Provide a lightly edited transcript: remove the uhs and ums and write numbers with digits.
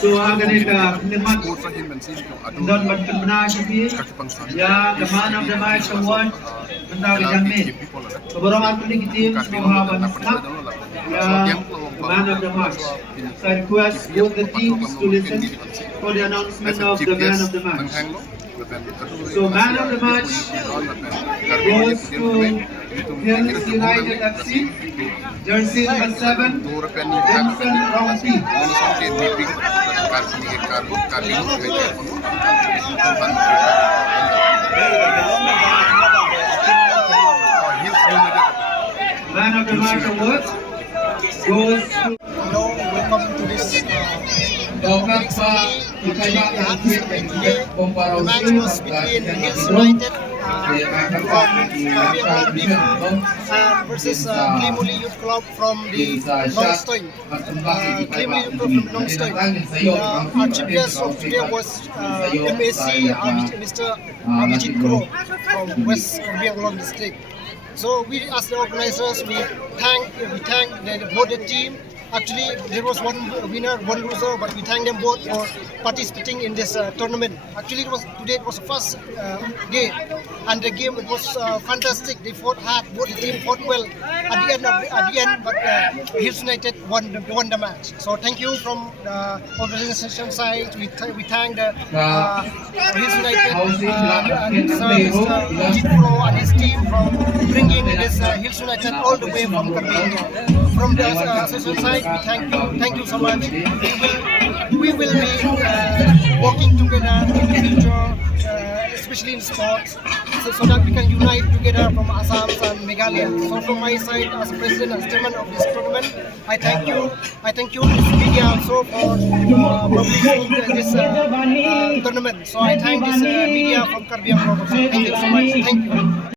So ganit naman don magkabna siya ya the man of the match award tawag namin so barang ato ni kitim mahaban snap ya the man of the match. So I request both the teams to listen for the announcement of the man of the match. So man of the match goes to Hills United FC, jersey number 7, Vincent Rompi. Man of the match award goes to welcome to this Dapat pa ikaya ang the match was between Hills United versus Klimuli Youth Club from the Nongstoin. Klimuli Youth Club from Nongstoin. Our chief guest of today was MAC Mr. Avijit Kro from West Karbianglong district. So we, as the organizers, we thank the both the team. Actually, there was one winner, one loser, but we thank them both for participating in this tournament. Actually, today it was the first game, and the game it was fantastic. They fought hard, both the team fought well. At the end, but Hills United won the match. So thank you from the organization side. We thank the Hills United Mr. Avijit Kro and his team from bringing this Hills United all the way from Karbianglong. From the association side, we thank you so much. We will be working together in the future, especially in sports, so that we can unite together from Assam and Meghalaya. So from my side, as president and chairman of this tournament, I thank you this media also for publishing this tournament. So I thank this media from Karbianglong. Thank you so much. Thank you.